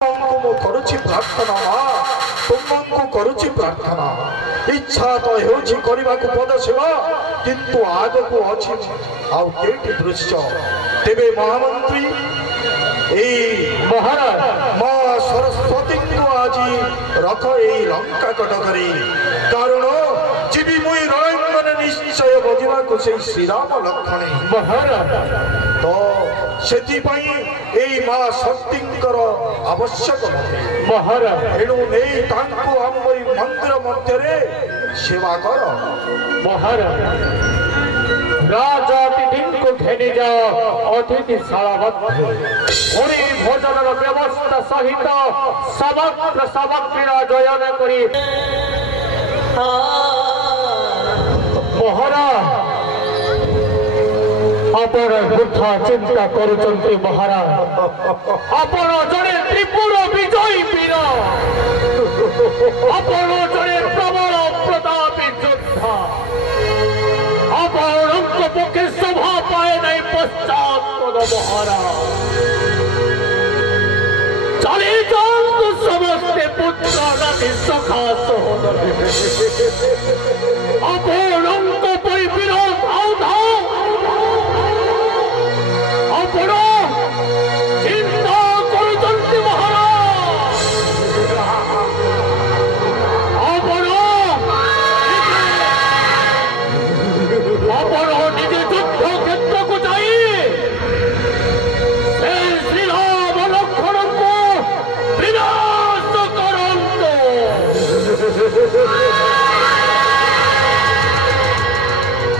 ମୁଁ କରୁଛି ପ୍ରାର୍ଥନା ମା ତୁମକୁ କରୁଛି ପ୍ରାର୍ଥନା ଇଚ୍ଛା ତ ହେଉଛି କରିବାକୁ ପଦସେବା କିନ୍ତୁ ଆଗକୁ ଅଛି ଆଉ କେଉଁଠି ଦୃଶ୍ୟ ତେବେ ମହାମନ୍ତ୍ରୀ ଏଇ ମହାରାଜ ମା ସରସ୍ୱତୀଙ୍କୁ ଆଜି ରଖ ଏଇ ଲଙ୍କା କଟକରେ କାରଣ ଯିବି ମୁଇଁ ରଣାଙ୍ଗନେ ନିଶ୍ଚୟ ବଜିବାକୁ ସେଇ ଶ୍ରୀରାମ ଲକ୍ଷ୍ମଣୀ ମହାରାଜ ତ ସେଥିପାଇଁ ଏଇ ମା ଶକ୍ତିଙ୍କର ଆବଶ୍ୟକ ମହାରାଜ ଏଣୁ ନେଇ ତାଙ୍କୁ ଆମ ଏଇ ମନ୍ଦିର ମଧ୍ୟରେ ସେବା କର ମହାରାଜ ରାଜାତିଥିଙ୍କୁ ଘେନି ଯାଅ ଅତିଥିଶାଳା ମଧ୍ୟରେ ପୁଣି ଭୋଜନର ବ୍ୟବସ୍ଥା ସହିତ ସମଗ୍ର ସାମଗ୍ରୀର ଯୋଜନ କରି ମହାରାଜ ଆପଣ ବୃଥା ଚିନ୍ତା କରୁଛନ୍ତି ମହାରାଜ ଆପଣ ଜଣେ ତ୍ରିପୁର ବିଜୟୀ ବୀର ଆପଣ ଜଣେ ପ୍ରବଳ ପ୍ରତାପୀ ଯୋଦ୍ଧା ଆପଣଙ୍କ ପକ୍ଷେ ଶୋଭା ପାଏ ନାହିଁ ପଶ୍ଚାତ୍ପଦ ମହାରାଜ ଚାଲି ଯାଆନ୍ତୁ ସମସ୍ତେ ପୁତ୍ର ନାତି ସଖା ସହୋଦର ଆପଣଙ୍କ ପରି ବୀର ଧାଉ ଧାଉ ଆପଣ ଚିନ୍ତା କରୁଛନ୍ତି ମହାରାଜ ଆପଣ ନିଜେ ଯୁଦ୍ଧ କ୍ଷେତ୍ରକୁ ଯାଇ ସେ ଶ୍ରୀରାମ ଲକ୍ଷ୍ମଣଙ୍କୁ ବିନାଶ କରନ୍ତୁ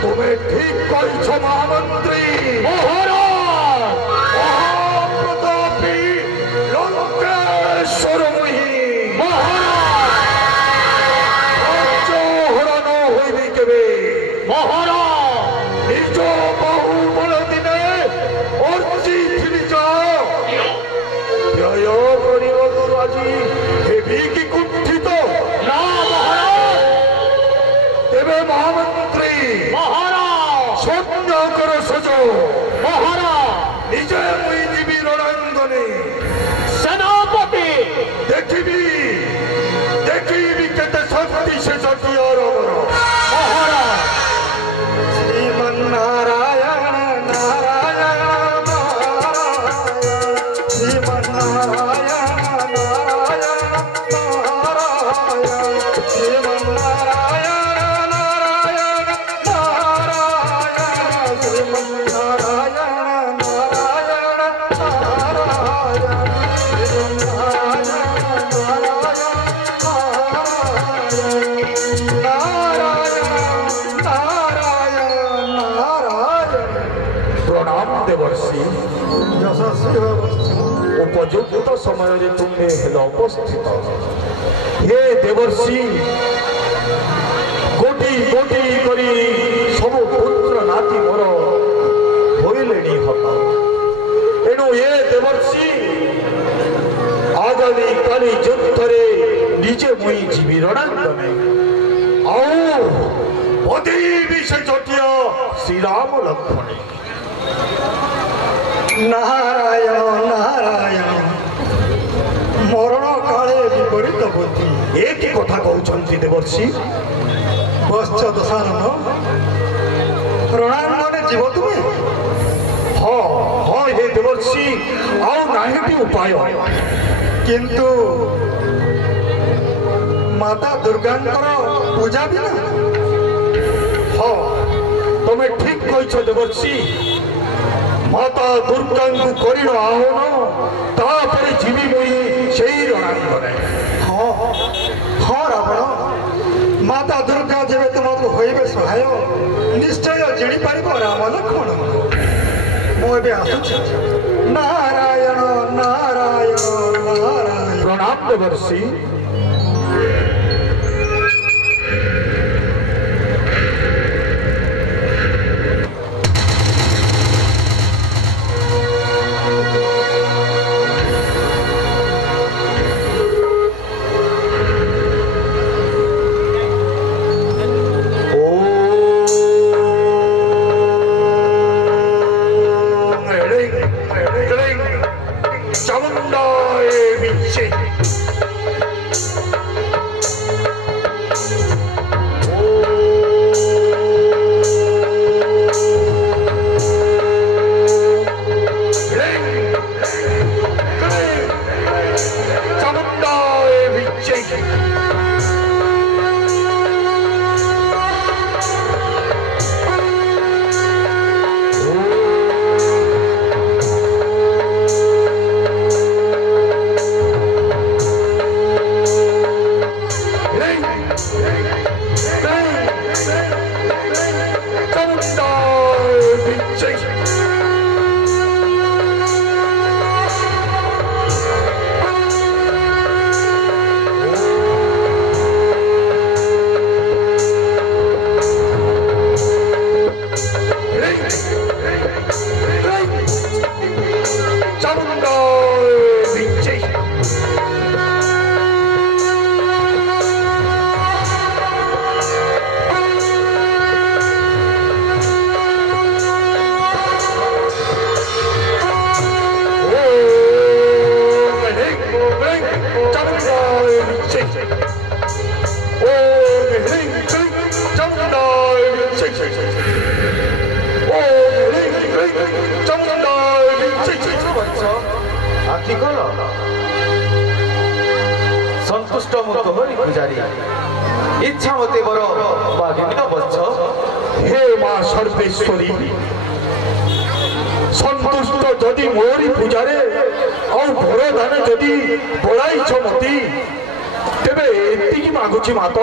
ତୁମେ ଠିକ କହିଛ ମହାମନ୍ତ୍ରୀ उपयुक्त समय तुम्हें उपस्थित हे देवर्षि गोटी गोटी करी सब पुत्र नाती मोर होइले हत एणु ये देवर्षि आगामी काली युद्धरे निजे मुई जीवी रणांगने आदि से जटिया श्रीराम लक्ष्मणी नारायण नारायण मरण काले विपरीत बुद्धि एक कथा कहते देवर्षि बश्च दशानन रणांगने जीव तुम्हें हाँ हाँ हे देवर्षि आउ नाहीं उपाय किंतु माता दुर्गांकर पूजा बिना हाँ तुम्हें ठीक कह देवर्षि माता दुर्गा को करिण आह्वान तापरे जीवी मुई सेई रणांगने हाँ हाँ रावण माता दुर्गा जेबे तुमको होइबे सहाय निश्चय जिणी पारिब राम लक्ष्मण मु एबे आसुछि नारायण नारायण नारायण प्रणाम देवर्षि ମୁଁ ତୋହରି ପୂଜାରୀ ଇଚ୍ଛା ମତେ ମୋର ବାଗିନ ବଛ হে মা সর্বেশ্বরী সন্তুষ্ট যদি মোরি পূজারে আর বড়দানে যদি বড়াইছ মতি তেবে এতিকি মাগুছি মাত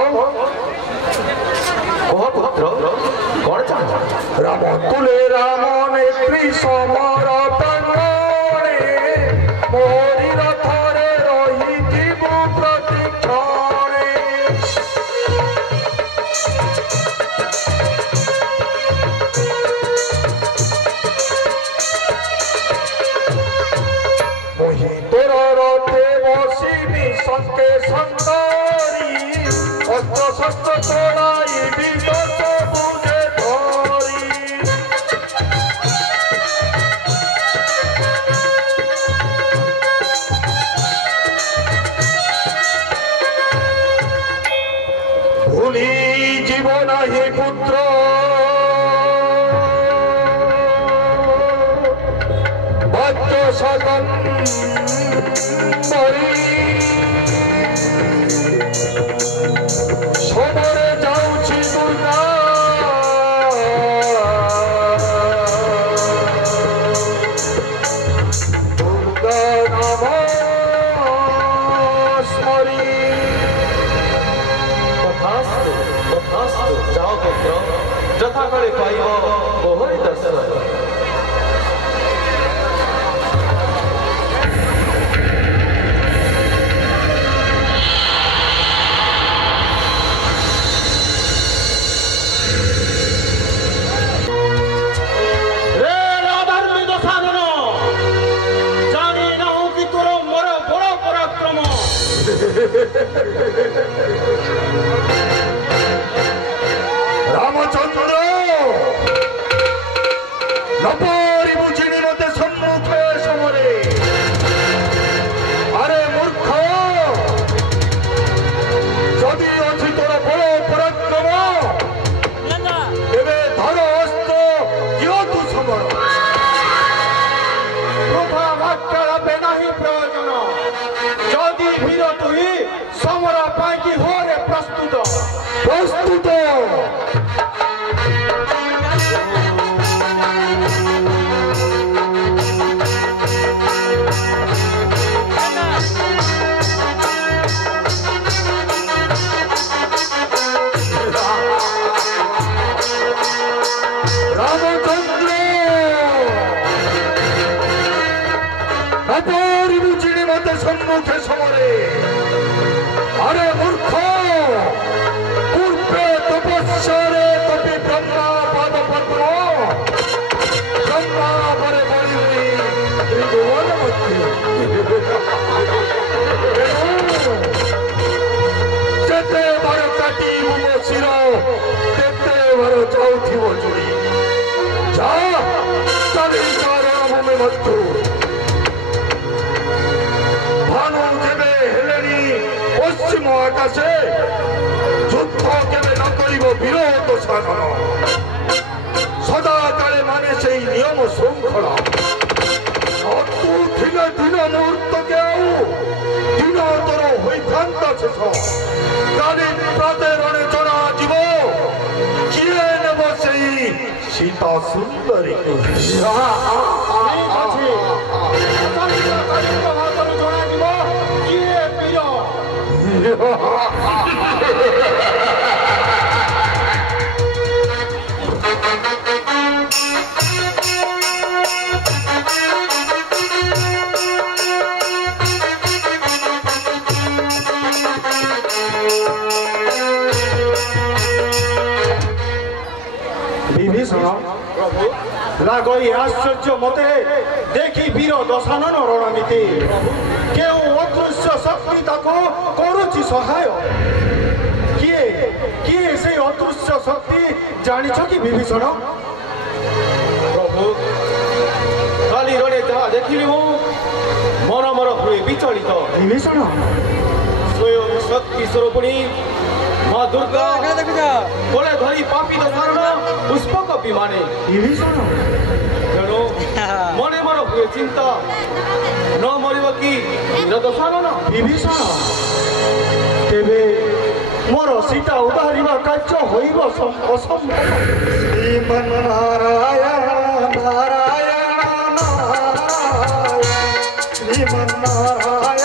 কহ পুত্র কଣ ଚାହୁଁଛ রাম তুলে রাম নেত্রী সমর প্রাঙ্গণে মোরি রথরে রহিথিব প্রতিক্ষণে মোহিতর রথে বসিবি সঙ্গে সুন্দরী অস্ত্র শস্ত্র তোড়াইবি দশ বুঝে ধরি ভুলি জীব নাহি পুত্র বাদ্য সদন সমরে যাউছি দুর্গা দুর্গা নাম স্মরি তথাস্তু তথাস্তু যাও পুত্র যথাকালে পাইব মোহরি দর্শନ রামচন্দ্র নপরি বুঝিনি মতে সম্মুখে সমরে আরে মূর্খ যদি অছি তোর বড় পরাক্রম তেবে ধর অস্ত্র দিও তু সমর বৃথা বাক্যর হবে নাহি প্রয়োজন যদি বীর তুই সমর পাইকি হোরে প্রস্তুত প্রস্তুত রামচন্দ্র নপরি বুঝিনি মতে সম্মুখে সমরে আরে মূর্খ পূর্বে তপস্যারে কপি ব্রহ্মা পাদ পদ্ম ব্রহ্মা পরে বলিনি ত্রিভুবন মধ্যে যেতে বার কাটিব শির তেতে বার যাউথিব চুরি যা চালি রণভূমি মধ্য ভানু যেবে হেলেনি পশ্চিম আকাশে যুদ্ধ কেবে ন করিব বিরোধ সাধন সদাকালে মানে সেই নিয়ম শৃঙ্খলা অতু দিনে দিন মুহূর্তকে আউ দিন তোর হৈথান্ত শেষ কালি প্রাতে রণে জনা জীব কিয়ে নেব সেই সীতা সুন্দরী বিভীষণ লাগই আশ্চর্য মতে দেখি বীর দশানন রণনীতি কেউ অদৃশ্য শক্তি তাকে করুচি সহায় কিয়ে কিয়ে সেই অদৃশ্য শক্তি জানিছ কি বিভীষণ প্রভু কালি রণে যাহা দেখিলি মু মন মর হুয়ে বিচলিত বিভীষণ স্বয়ং শক্তি স্বরূপিণী মা দুর্গা কোলে ধরি পাপি দশানন পুষ্পক বিমানে বিভীষণ তেণু মনে মর হুয়ে চিন্তা ন মরিব কি বীর দশানন বিভীষণ ତେବେ ମୋର ସୀତା ଉଦ୍ଧାରିବା କାର୍ଯ୍ୟ ହୋଇବ ଅସମ୍ଭବ। ଶ୍ରୀମନ୍ନାରାୟଣ ନାରାୟଣ ନାରାୟଣ ଶ୍ରୀମନ୍ନାରାୟଣ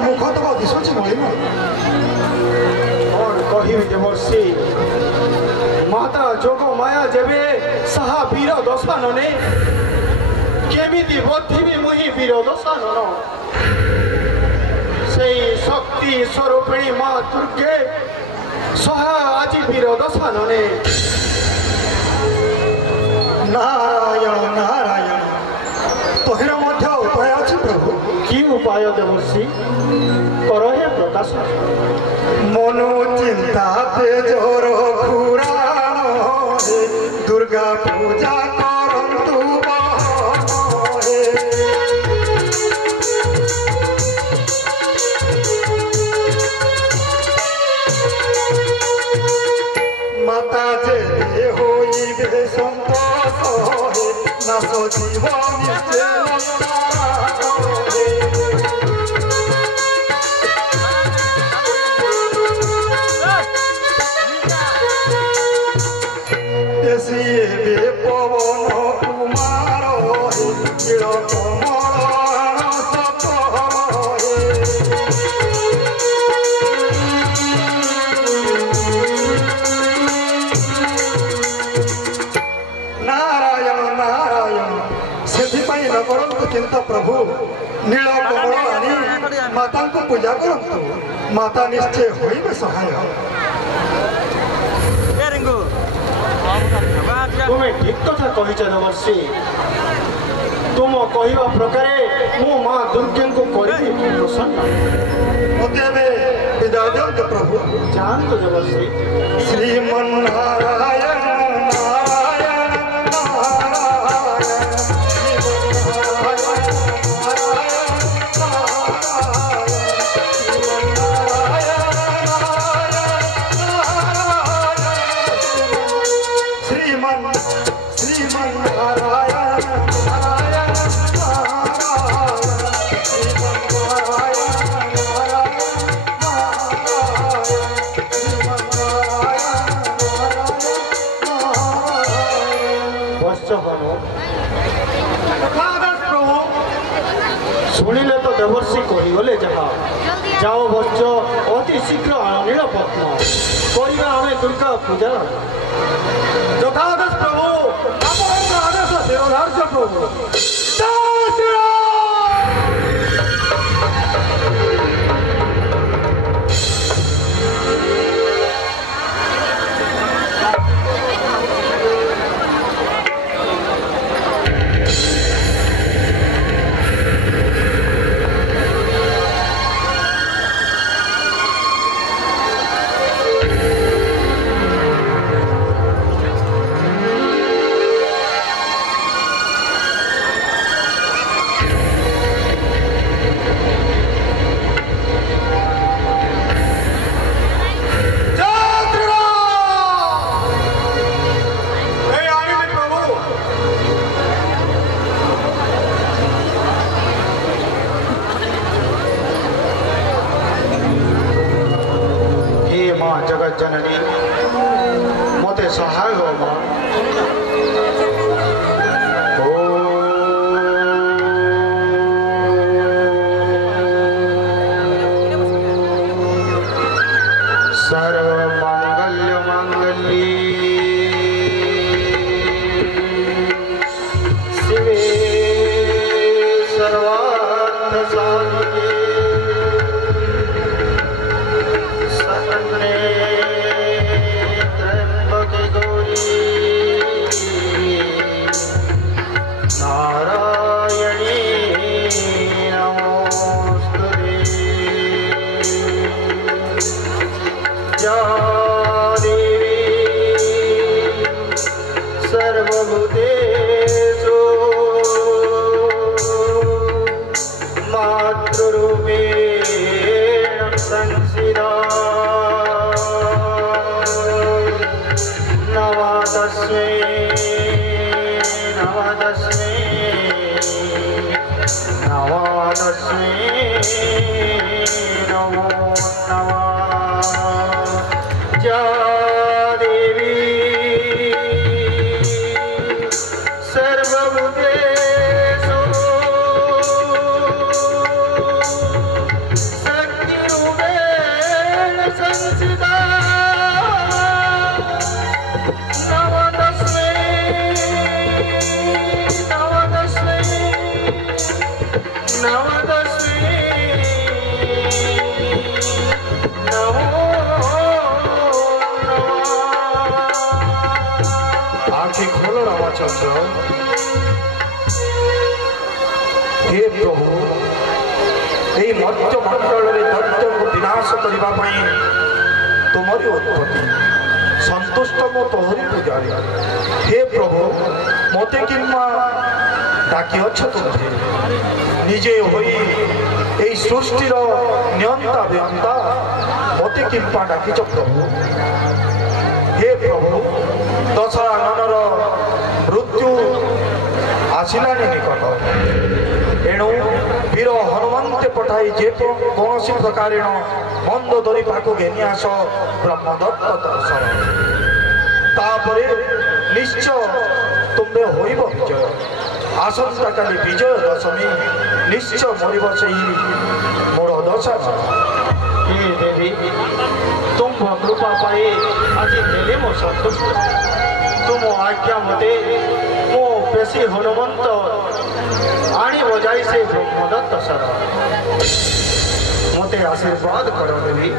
मुख तो दिशुची नलिन और कहिबे देवर्षि माता जोग माया जेबे साहा वीर दशानने केमिति बद्धिबी मुहि वीर दशानन सेई शक्ति स्वरूपिणी माँ दुर्गे सहा আজি वीर दशानने। नारायण नारायण तोहर मध्य उपाय अछि प्रभु। कि उपाय देवर्षि कर हे प्रकाश। मनो चिंता बेजोर खुराण दुर्गा पूजा करंतु माता जे होइबे संतोष नास जीवन चिंता प्रभु नील कमल आनी माता को पूजा करंतु माता निश्चय होइबे सहाय। तुम्हें ठीक कथा कही देवर्षि तुम कहवा प्रकार मो माँ दुर्गे को करी प्रसन्न मते विदा दियंतु प्रभु। जानतु देवर्षि श्रीमन्नारायण शुणिले तो देवर्षि कहीगले जहाँ जाओ बच्च अति शीघ्र अनिल पत्न करवा आम दुर्गा पूजा यथादेश प्रभु आपन आदेश शिरोधार्य प्रभु। जननी मते सहाय हो मां हे प्रभु यही मध्य मंडल दैत्य को विनाश करने तुमरी उत्पत्ति संतुष्ट मो तोहरी पूजारी हे प्रभु मते किम्मा डाकी अच्छ तुम्हें निजे होई यही सृष्टिर नियंता व्यंता मते किम्मा डाकिच प्रभु हे प्रभु दशरा ननर मृत्यु आसला निकट एणु वीर हनुमंत पठाई जे कौन प्रकार मंद धरी पाक घेनी आस ब्रह्मदत्त दर्शन तापरे निश्चय तुम्हें होइब विजय आसंता काली विजय दशमी निश्चय मरिब से मोर दशा हे देवी तुम कृपा पाई आज देवी मो संतुष्ट तुम आज्ञा मते मो पेशी हनुमंत आनी बजाई से ब्रह्मदत्त सर मते आशीर्वाद करो देवी।